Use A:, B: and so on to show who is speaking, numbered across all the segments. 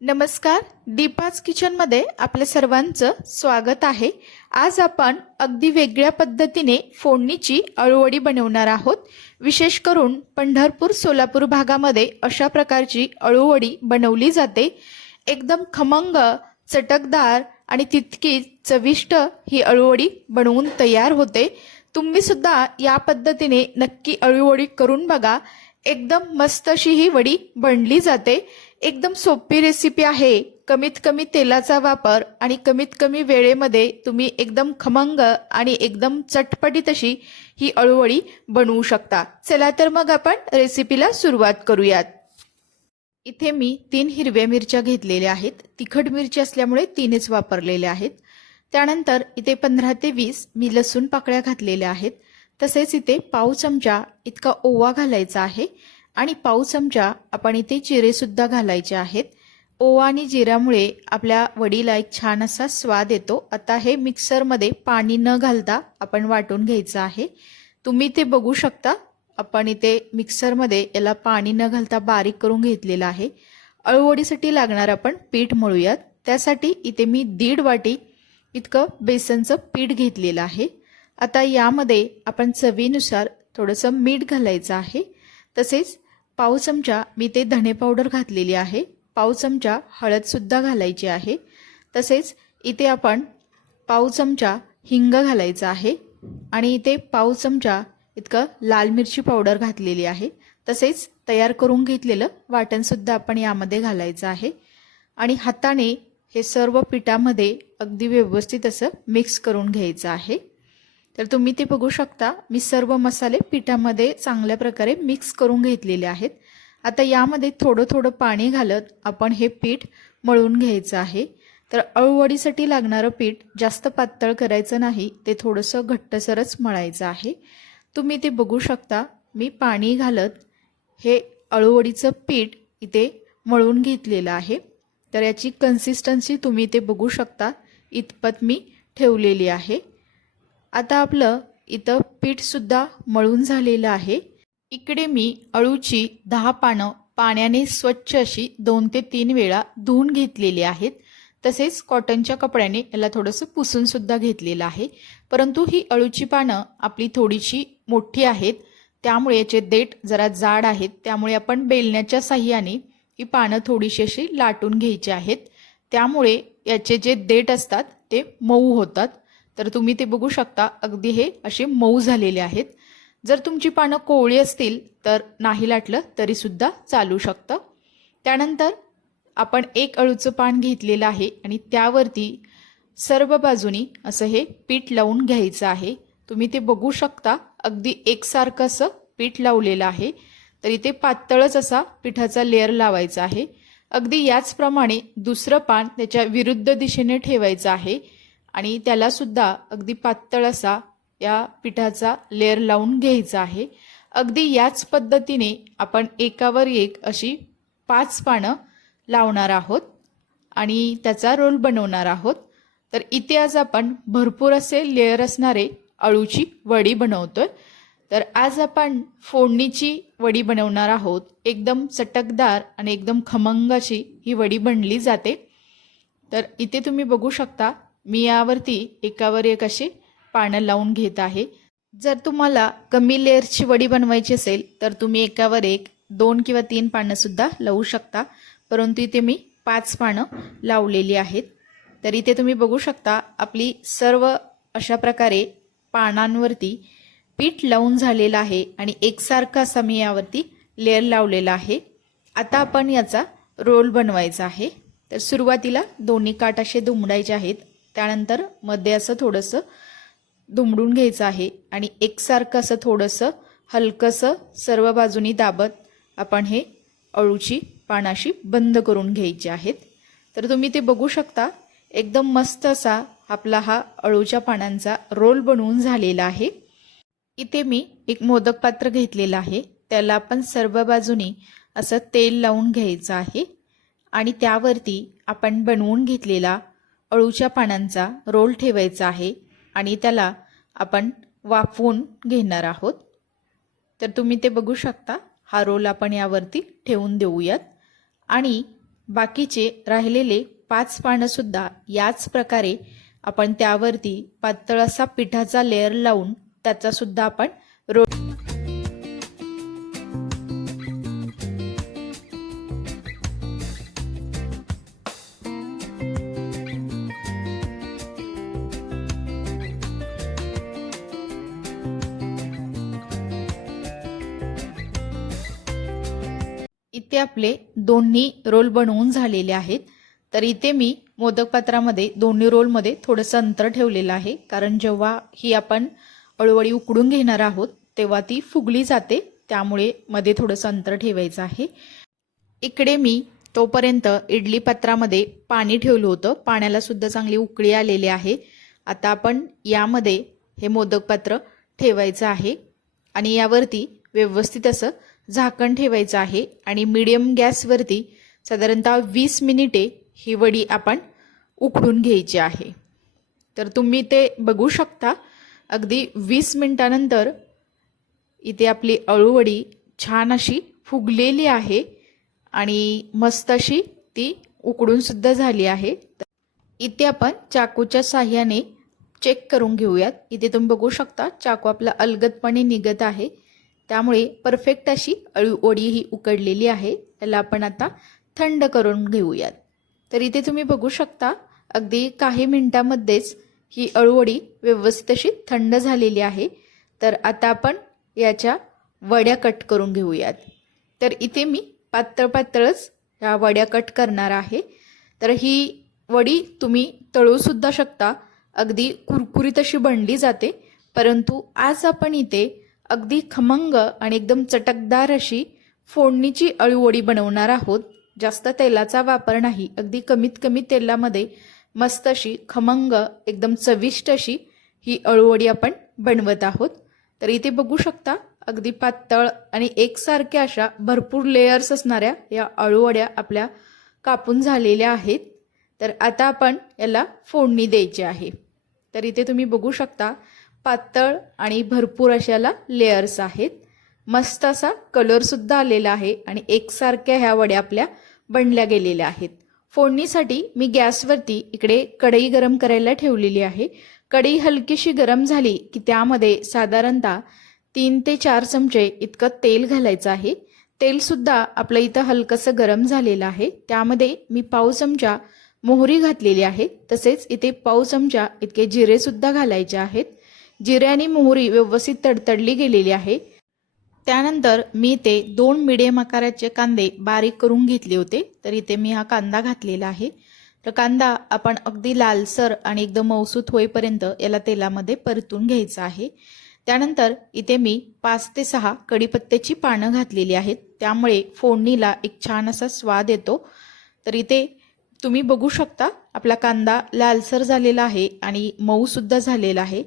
A: नमस्कार दीपाज किचनमध्ये आपल्या सर्वांचं स्वागत आहे. आज आपण अगदी वेगळ्या पद्धतीने फोडणीची अळूवडी बनवणार आहोत. विशेष करून पंढरपूर सोलापूर भागामध्ये अशा प्रकारची अळूवडी बनवली जाते. एकदम खमंग चटकदार आणि तितकी चविष्ट ही अळूवडी बनवून तयार होते. तुम्ही सुद्धा या पद्धतीने नक्की अळूवडी करून बघा. एकदम मस्त अशी ही वडी बनली जाते. एकदम सोपी रेसिपी आहे. कमीत कमी तेलाचा वापर आणि कमीत कमी वेळेमध्ये तुम्ही एकदम खमंग आणि एकदम चटपटीत अशी ही अळूवळी बनवू शकता. चला तर मग आपण रेसिपीला सुरुवात करूयात. इथे मी तीन हिरव्या मिरच्या घेतलेल्या आहेत. तिखट मिरची असल्यामुळे तीनच वापरलेल्या आहेत. त्यानंतर इथे पंधरा ते वीस मी लसूण पाकळ्या घातलेल्या आहेत. तसेच इथे पाव चमचा इतका ओवा घालायचा आहे. आणि पाव चमचा आपण इथे जिरेसुद्धा घालायचे आहेत. ओवा आणि जिऱ्यामुळे आपल्या वडीला एक छान असा स्वाद येतो. आता हे मिक्सरमध्ये पाणी न घालता आपण वाटून घ्यायचं आहे. तुम्ही ते बघू शकता. आपण इथे मिक्सरमध्ये याला पाणी न घालता बारीक करून घेतलेलं आहे. अळूवडीसाठी लागणार आपण पीठ मळूयात. त्यासाठी इथे मी दीड वाटी इतकं बेसनचं पीठ घेतलेलं आहे. आता यामध्ये आपण चवीनुसार थोडंसं मीठ घालायचं आहे. तसेच पाव चमचा मी ते धणे पावडर घातलेली आहे. पाव चमचा हळदसुद्धा घालायची आहे. तसेच इथे आपण पाव चमचा हिंग घालायचं आहे. आणि इथे पाव चमचा इतकं लाल मिरची पावडर घातलेली आहे. तसेच तयार करून घेतलेलं वाटणसुद्धा आपण यामध्ये घालायचं आहे. आणि हाताने हे सर्व पिठामध्ये अगदी व्यवस्थित असं मिक्स करून घ्यायचं आहे. तर तुम्ही ते बघू शकता. मी सर्व मसाले पिठामध्ये चांगल्या प्रकारे मिक्स करून घेतलेले आहेत. आता यामध्ये थोडं थोडं पाणी घालत आपण हे पीठ मळून घ्यायचं आहे. तर अळूवडीसाठी लागणारं पीठ जास्त पातळ करायचं नाही ते थोडंसं घट्टसरच मळायचं आहे. तुम्ही ते बघू शकता. मी पाणी घालत हे अळूवडीचं पीठ इथे मळून घेतलेलं आहे. तर याची कन्सिस्टन्सी तुम्ही ते बघू शकता. इतपत मी ठेवलेली आहे. आता आपलं इथं पीठसुद्धा मळून झालेलं आहे. इकडे मी अळूची दहा पानं पाण्याने स्वच्छ अशी दोन ते तीन वेळा धुवून घेतलेली आहेत. तसेच कॉटनच्या कपड्याने याला थोडंसं पुसूनसुद्धा घेतलेलं आहे. परंतु ही अळूची पानं आपली थोडीशी मोठी आहेत. त्यामुळे याचे देठ जरा जाड आहेत. त्यामुळे आपण बेलण्याच्या साह्याने ही पानं थोडीशी अशी लाटून घ्यायची आहेत. त्यामुळे याचे जे देठ असतात ते मऊ होतात. तर तुम्ही ते बघू शकता. अगदी हे असे मऊ झालेले आहेत. जर तुमची पानं कोवळी असतील तर नाही लाटलं तरीसुद्धा चालू शकतं. त्यानंतर आपण एक अळूचं पान घेतलेलं आहे आणि त्यावरती सर्व बाजूनी असं हे पीठ लावून घ्यायचं आहे. तुम्ही ते बघू शकता. अगदी एकसारखं असं पीठ लावलेलं आहे. तर इथे पातळच असा पिठाचा लेअर लावायचा आहे. अगदी याचप्रमाणे दुसरं पान त्याच्या विरुद्ध दिशेने ठेवायचं आहे. आणि त्यालासुद्धा अगदी पातळ असा या पिठाचा लेअर लावून घ्यायचा आहे. अगदी याच पद्धतीने आपण एकावर एक अशी पाच पानं लावणार आहोत आणि त्याचा रोल बनवणार आहोत. तर इथे आज आपण भरपूर असे लेअर असणारे अळूची वडी बनवतोय. तर आज आपण फोडणीची वडी बनवणार आहोत. एकदम चटकदार आणि एकदम खमंग अशी ही वडी बनली जाते. तर इथे तुम्ही बघू शकता मी यावरती एकावर एक अशी पानं लावून घेत आहे. जर तुम्हाला कमी लेअरची वडी बनवायची असेल तर तुम्ही एकावर एक दोन किंवा तीन पानंसुद्धा लावू शकता. परंतु इथे मी पाच पानं लावलेली आहेत. तर इथे तुम्ही बघू शकता आपली सर्व अशा प्रकारे पानांवरती पीठ लावून झालेलं आहे आणि एकसारखं असा मी यावरती लेअर लावलेला आहे. आता आपण याचा रोल बनवायचा आहे. तर सुरुवातीला दोन्ही काट असे दुमडायचे आहेत. त्यानंतरमध्ये असं थोडंसं दुमडून घ्यायचं आहे आणि एकसारखं असं थोडंसं हलकंसं सर्व बाजूनी दाबत आपण हे अळूची पानाशी बंद करून घ्यायची आहेत. तर तुम्ही ते बघू शकता. एकदम मस्त असा आपला हा अळूच्या पानांचा रोल बनवून झालेला आहे. इथे मी एक मोदक पात्र घेतलेलं आहे. त्याला आपण सर्व बाजूनी असं तेल लावून घ्यायचं आहे आणि त्यावरती आपण बनवून घेतलेला अळूच्या पानांचा रोल ठेवायचा आहे आणि त्याला आपण वाफवून घेणार आहोत. तर तुम्ही ते बघू शकता. हा रोल आपण यावरती ठेवून देऊयात. आणि बाकीचे राहिलेले पाच पानंसुद्धा याच प्रकारे आपण त्यावरती पातळ असा पिठाचा लेअर लावून त्याचासुद्धा आपण रोल इथे आपले दोन्ही रोल बनवून झालेले आहेत. तर इथे मी मोदक पात्रामध्ये दोन्ही रोलमध्ये थोडंसं अंतर ठेवलेलं आहे. कारण जेव्हा ही आपण अळूवडी उकडून घेणार आहोत तेव्हा ती फुगली जाते. त्यामुळे मध्ये थोडंसं अंतर ठेवायचं आहे. इकडे मी तोपर्यंत इडली पात्रामध्ये पाणी ठेवलं होतं. पाण्याला सुद्धा चांगली उकळी आलेली आहे. आता आपण यामध्ये हे मोदकपात्र ठेवायचं आहे. आणि यावरती व्यवस्थित असं झाकण ठेवायचं आहे आणि मीडियम गॅसवरती साधारणतः वीस मिनिटे ही वडी आपण उकडून घ्यायची आहे. तर तुम्ही ते बघू शकता. अगदी वीस मिनटानंतर इथे आपली अळूवडी छान अशी फुगलेली आहे आणि मस्त अशी ती उकडूनसुद्धा झाली आहे. इथे आपण चाकूच्या साह्याने चेक करून घेऊयात. इथे तुम्ही बघू शकता चाकू आपला अलगदपणे निघत आहे. त्यामुळे परफेक्ट अशी अळूवडी ही उकडलेली आहे. त्याला आपण आता थंड करून घेऊयात. तर इथे तुम्ही बघू शकता अगदी काही मिनटामध्येच ही अळूवडी व्यवस्थित अशी थंड झालेली आहे. तर आता आपण याच्या वड्या कट करून घेऊयात. तर इथे मी पातळ पातळच ह्या वड्या कट करणार आहे. तर ही वडी तुम्ही तळूसुद्धा शकता. अगदी कुरकुरीत अशी बनली जाते. परंतु आज आपण इथे अगदी खमंग आणि एकदम चटकदार अशी फोडणीची अळूवडी बनवणार आहोत. जास्त तेलाचा वापर नाही अगदी कमीत कमी तेलामध्ये मस्त अशी खमंग एकदम चविष्ट अशी ही अळूवडी आपण बनवत आहोत. तर इथे बघू शकता अगदी पातळ आणि एकसारख्या अशा भरपूर लेयर्स असणाऱ्या या अळूवड्या आपल्या कापून झालेल्या आहेत. तर आता आपण याला फोडणी द्यायची आहे. तर इथे तुम्ही बघू शकता पातळ आणि भरपूर अशाला लेयर्स आहेत. मस्त असा कलरसुद्धा आलेला आहे आणि एकसारख्या ह्या वड्या आपल्या बनल्या गेलेल्या आहेत. फोडणीसाठी मी गॅसवरती इकडे कढई गरम करायला ठेवलेली आहे. कढई हलकीशी गरम झाली की त्यामध्ये साधारणतः तीन ते चार चमचे इतकं तेल घालायचं आहे. तेलसुद्धा आपलं इथं हलकंसं गरम झालेलं आहे. त्यामध्ये मी पाव चमचा मोहरी घातलेली आहे. तसेच इथे पाव चमचा इतके जिरेसुद्धा घालायचे आहेत. जिऱ्याने मोहरी व्यवस्थित तडतडली गेलेली आहे. त्यानंतर मी ते दोन मिडियम आकाराचे कांदे बारीक करून घेतले होते तर इथे मी हा कांदा घातलेला आहे. तर कांदा आपण अगदी लालसर आणि एकदम मौसूत होईपर्यंत याला तेलामध्ये परतून घ्यायचा आहे. त्यानंतर इथे मी पाच ते सहा कडीपत्त्याची पानं घातलेली आहेत. त्यामुळे फोडणीला एक छान असा स्वाद येतो. तर इथे तुम्ही बघू शकता आपला कांदा लालसर झालेला आहे आणि मऊसुद्धा झालेला आहे.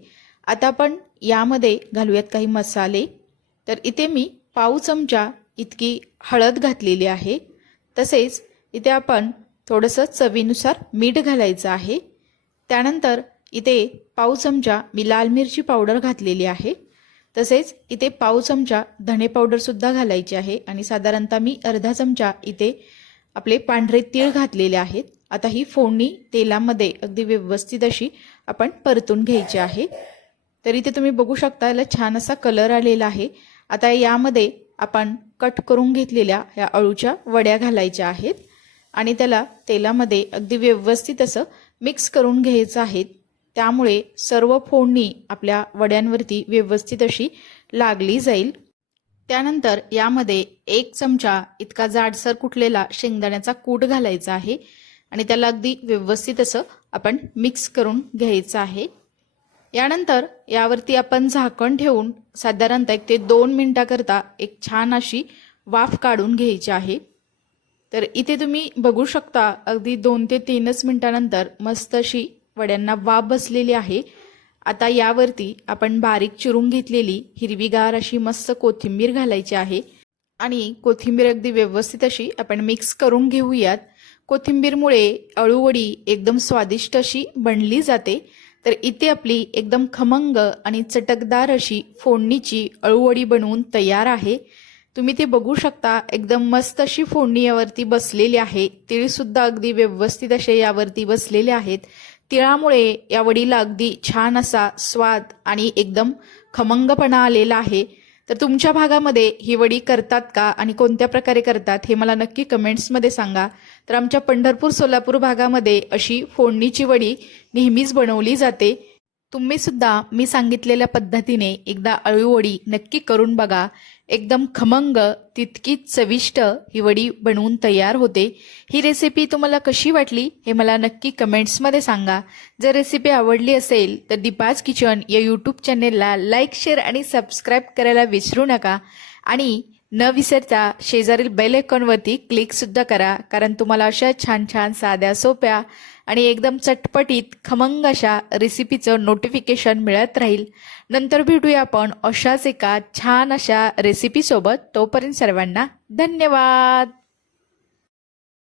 A: आता आपण यामध्ये घालूयात काही मसाले. तर इथे मी पाव चमचा इतकी हळद घातलेली आहे. तसेच इथे आपण थोडंसं चवीनुसार मीठ घालायचं आहे. त्यानंतर इथे पाव चमचा मी लाल मिरची पावडर घातलेली आहे. तसेच इथे पाव चमचा धणे पावडरसुद्धा घालायची आहे आणि साधारणतः मी अर्धा चमचा इथे आपले पांढरे तीळ घातलेले आहेत. आता ही फोडणी तेलामध्ये अगदी व्यवस्थित अशी आपण परतून घ्यायची आहे. तर इथे तुम्ही बघू शकता याला छान असा कलर आलेला आहे. आता यामध्ये आपण कट करून घेतलेल्या ह्या अळूच्या वड्या घालायच्या आहेत. आणि त्याला तेलामध्ये अगदी व्यवस्थित असं मिक्स करून घ्यायचं आहे. त्यामुळे सर्व फोडणी आपल्या वड्यांवरती व्यवस्थित अशी लागली जाईल. त्यानंतर यामध्ये एक चमचा इतका जाडसर कुटलेला शेंगदाण्याचा कूट घालायचा आहे. आणि त्याला अगदी व्यवस्थित असं आपण मिक्स करून घ्यायचं आहे. यानंतर यावरती आपण झाकण ठेवून साधारणतः एक ते दोन मिनटाकरता एक छान अशी वाफ काढून घ्यायची आहे. तर इथे तुम्ही बघू शकता अगदी दोन ते तीनच मिनटानंतर मस्त अशी वड्यांना वाफ बसलेली आहे. आता यावरती आपण बारीक चिरून घेतलेली हिरवीगार अशी मस्त कोथिंबीर घालायची आहे. आणि कोथिंबीर अगदी व्यवस्थित अशी आपण मिक्स करून घेऊयात. कोथिंबीरमुळे अळूवडी एकदम स्वादिष्ट अशी बनली जाते. तर इथे आपली एकदम खमंग आणि चटकदार अशी फोडणीची अळूवडी बनवून तयार आहे. तुम्ही ते बघू शकता एकदम मस्त अशी फोडणी यावरती बसलेली आहे. तिळसुद्धा अगदी व्यवस्थित असे यावरती बसलेले आहेत. तिळामुळे या वडीला अगदी छान असा स्वाद आणि एकदम खमंगपणा आलेला आहे. तर तुमच्या भागामध्ये ही वडी करतात का आणि कोणत्या प्रकारे करतात हे मला नक्की कमेंट्समध्ये सांगा. तर आमच्या पंढरपूर सोलापूर भागामध्ये अशी फोडणीची वडी नेहमीच बनवली जाते. तुम्ही सुद्धा मी सांगितलेल्या पद्धतीने एकदा अळूवडी नक्की करून बघा. एकदम खमंग तितकीच चविष्ट ही वडी बनवून तयार होते. ही रेसिपी तुम्हाला कशी वाटली हे मला नक्की कमेंट्समध्ये सांगा. जर रेसिपी आवडली असेल तर दीपाज किचन या यूट्यूब चॅनेलला लाईक शेअर आणि सबस्क्राईब करायला विसरू नका. आणि न विसरता शेजारील बेल आयकॉनवरती क्लिकसुद्धा करा कारण तुम्हाला अशा छान छान साध्या सोप्या आणि एकदम चटपटीत खमंग अशा रेसिपीचं नोटिफिकेशन मिळत राहील. नंतर भेटूया आपण अशाच एका छान अशा रेसिपीसोबत तोपर्यंत सर्वांना धन्यवाद!